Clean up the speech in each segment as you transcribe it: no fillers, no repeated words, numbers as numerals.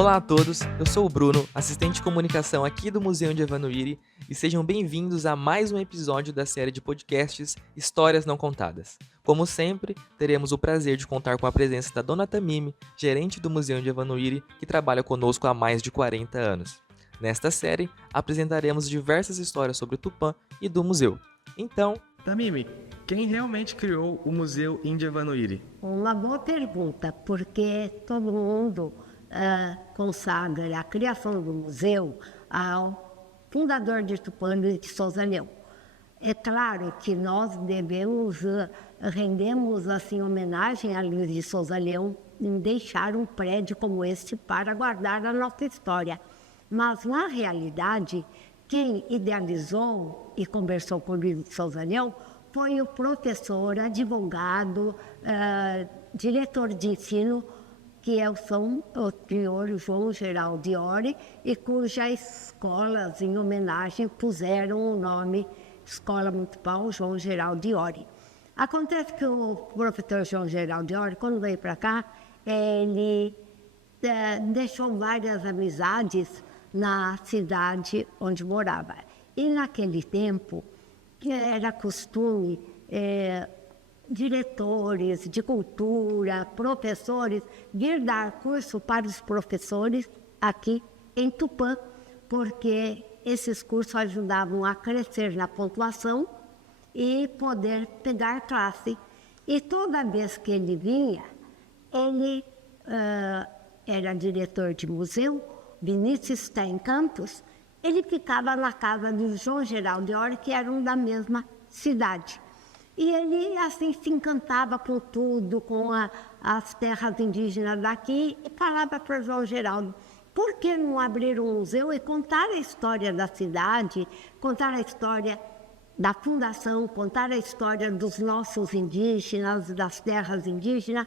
Olá a todos, eu sou o Bruno, assistente de comunicação aqui do Museu de Evanuíri, e sejam bem-vindos a mais um episódio da série de podcasts Histórias Não Contadas. Como sempre, teremos o prazer de contar com a presença da Dona Tamimi, gerente do Museu de Evanuíri, que trabalha conosco há mais de 40 anos. Nesta série, apresentaremos diversas histórias sobre o Tupã e do museu. Então, Tamimi, quem realmente criou o Museu Índio Evanuíri? Uma boa pergunta, porque todo mundo consagra a criação do museu ao fundador de Tupã, Luiz de Souza Leão. É claro que nós rendemos assim, homenagem a Luiz de Souza Leão em deixar um prédio como este para guardar a nossa história. Mas, na realidade, quem idealizou e conversou com Luiz de Souza Leão foi o professor, advogado, diretor de ensino, que é o senhor João Geraldo Iori, e cujas escolas, em homenagem, puseram o nome Escola Municipal João Geraldo Iori. Acontece que o professor João Geraldo Iori, quando veio para cá, ele deixou várias amizades na cidade onde morava. E naquele tempo, era costume diretores de cultura, professores, vir dar curso para os professores aqui em Tupã, porque esses cursos ajudavam a crescer na pontuação e poder pegar classe. E toda vez que ele vinha, ele era diretor de museu, Vinícius está em Campos, ele ficava na casa do João Geraldo Iori, que eram da mesma cidade. E ele, assim, se encantava com tudo, com as terras indígenas daqui, e falava para o João Geraldo, por que não abrir um museu e contar a história da cidade, contar a história da fundação, contar a história dos nossos indígenas, das terras indígenas?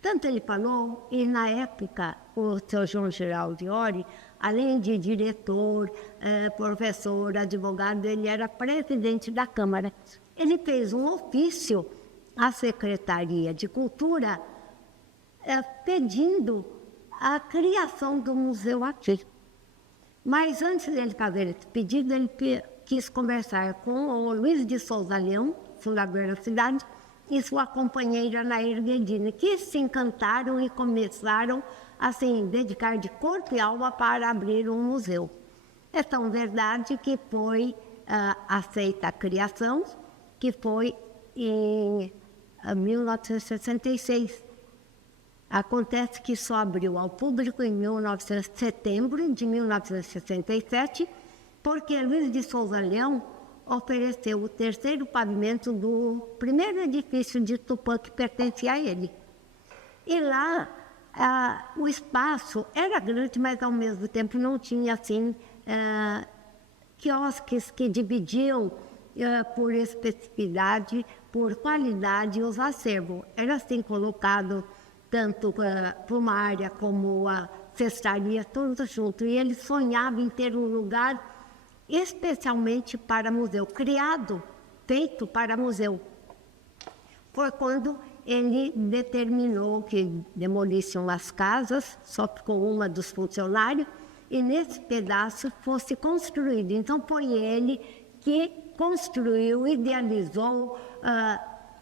Tanto ele falou, e na época, o seu João Geraldo Iori, além de diretor, professor, advogado, ele era presidente da Câmara. Ele fez um ofício à Secretaria de Cultura pedindo a criação do museu aqui. Mas antes dele fazer esse pedido, ele quis conversar com o Luiz de Souza Leão, fundador da cidade, e sua companheira Nair Guedini, que se encantaram e começaram a se dedicar de corpo e alma para abrir um museu. É tão verdade que foi aceita a criação, que foi em 1966. Acontece que só abriu ao público em setembro de 1967, porque Luiz de Souza Leão ofereceu o terceiro pavimento do primeiro edifício de Tupã que pertencia a ele. E lá o espaço era grande, mas ao mesmo tempo não tinha assim quiosques que dividiam por especificidade, por qualidade os acervos. Era assim colocado tanto para uma área como a cestaria, tudo junto. E ele sonhava em ter um lugar especialmente para museu, feito para museu. Foi quando ele determinou que demolissem as casas, só com uma dos funcionários, e nesse pedaço fosse construído. Então foi ele que construiu, idealizou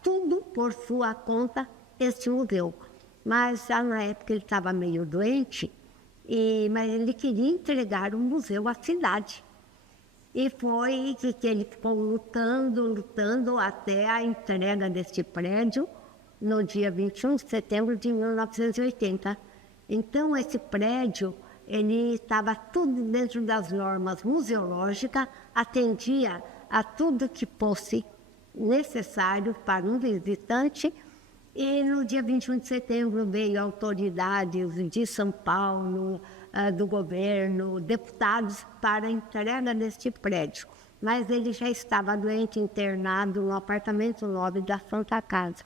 tudo por sua conta esse museu. Mas já na época ele estava meio doente, mas ele queria entregar o museu à cidade. E foi que ele ficou lutando até a entrega deste prédio no dia 21 de setembro de 1980. Então, esse prédio, ele estava tudo dentro das normas museológicas, atendia a tudo que fosse necessário para um visitante. E no dia 21 de setembro veio autoridades de São Paulo, do governo, deputados para a entrega deste prédio. Mas ele já estava doente, internado no apartamento 9 da Santa Casa.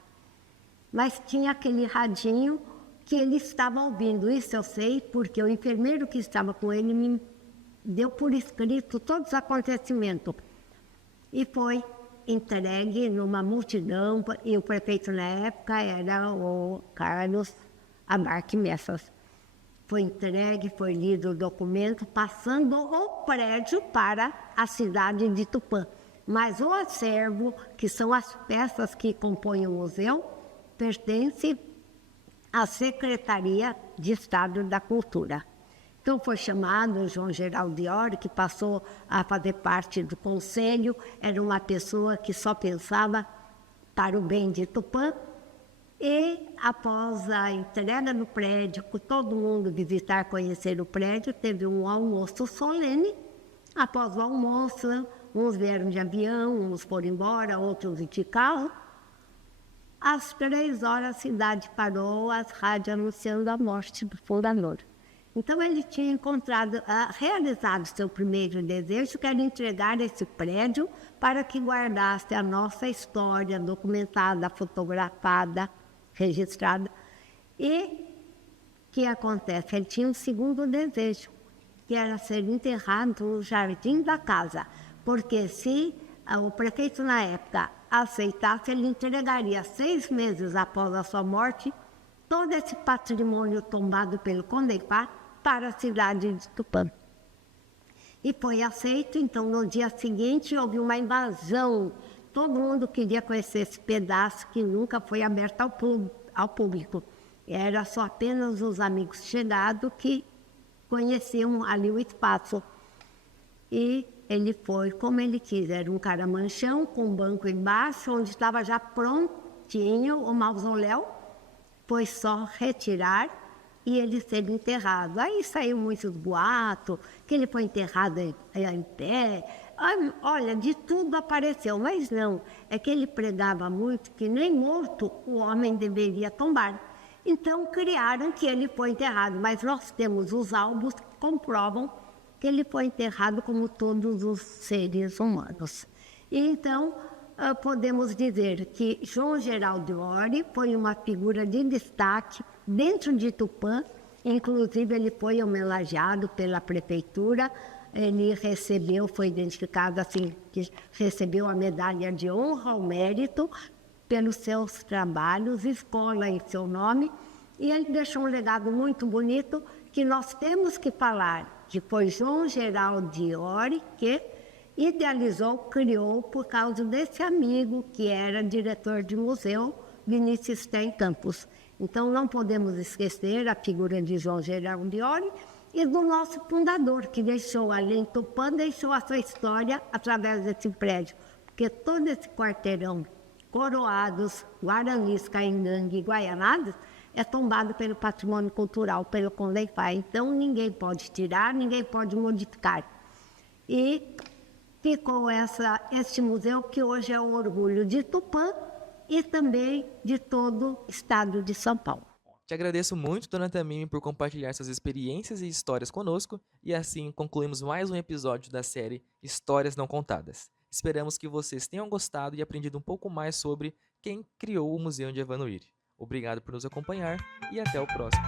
Mas tinha aquele radinho que ele estava ouvindo. Isso eu sei, porque o enfermeiro que estava com ele me deu por escrito todos os acontecimentos. E foi entregue numa multidão, e o prefeito na época era o Carlos Abarque Messas. foi entregue, foi lido o documento, passando o prédio para a cidade de Tupã. Mas o acervo, que são as peças que compõem o museu, pertence à Secretaria de Estado da Cultura. Então foi chamado o João Geraldo Diori, que passou a fazer parte do conselho, era uma pessoa que só pensava para o bem de Tupã. E após a entrega do prédio, com todo mundo visitar, conhecer o prédio, teve um almoço solene. Após o almoço, uns vieram de avião, uns foram embora, outros de carro. Às 3 horas a cidade parou, as rádios anunciando a morte do fundador. Então ele tinha realizado seu primeiro desejo, que era entregar esse prédio para que guardasse a nossa história documentada, fotografada, registrada. E o que acontece? Ele tinha um segundo desejo, que era ser enterrado no jardim da casa, porque se o prefeito na época aceitasse, ele entregaria 6 meses após a sua morte todo esse patrimônio tombado pelo Condefat para a cidade de Tupã. E foi aceito. Então no dia seguinte houve uma invasão. Todo mundo queria conhecer esse pedaço que nunca foi aberto ao público. Era só apenas os amigos chegados que conheciam ali o espaço. E ele foi como ele quis. Era um caramanchão com um banco embaixo, onde estava já prontinho o mausoléu. Foi só retirar e ele ser enterrado. Aí saiu muitos boatos, que ele foi enterrado em pé. Olha, de tudo apareceu, mas não. É que ele pregava muito que nem morto o homem deveria tombar. Então criaram que ele foi enterrado, mas nós temos os álbuns que comprovam que ele foi enterrado como todos os seres humanos. E então podemos dizer que João Geraldo Diori foi uma figura de destaque dentro de Tupã. Inclusive ele foi homenageado pela prefeitura. Ele recebeu, foi identificado assim, que recebeu a medalha de honra ao mérito pelos seus trabalhos, escola em seu nome, e ele deixou um legado muito bonito que nós temos que falar, que foi João Geraldo Diori que idealizou, criou por causa desse amigo que era diretor de museu, Vinícius Ten Campos. Então não podemos esquecer a figura de João Geraldo Diori e do nosso fundador, que deixou ali em Tupã, deixou a sua história através desse prédio. Porque todo esse quarteirão, Coroados, Guaranis, Caingangue e Guaianadas, é tombado pelo patrimônio cultural, pelo Condefat. Então ninguém pode tirar, ninguém pode modificar. E ficou este museu que hoje é o orgulho de Tupã e também de todo o estado de São Paulo. Te agradeço muito, Dona Tamimi, por compartilhar suas experiências e histórias conosco, e assim concluímos mais um episódio da série Histórias Não Contadas. Esperamos que vocês tenham gostado e aprendido um pouco mais sobre quem criou o Museu de Evanuíri. Obrigado por nos acompanhar e até o próximo.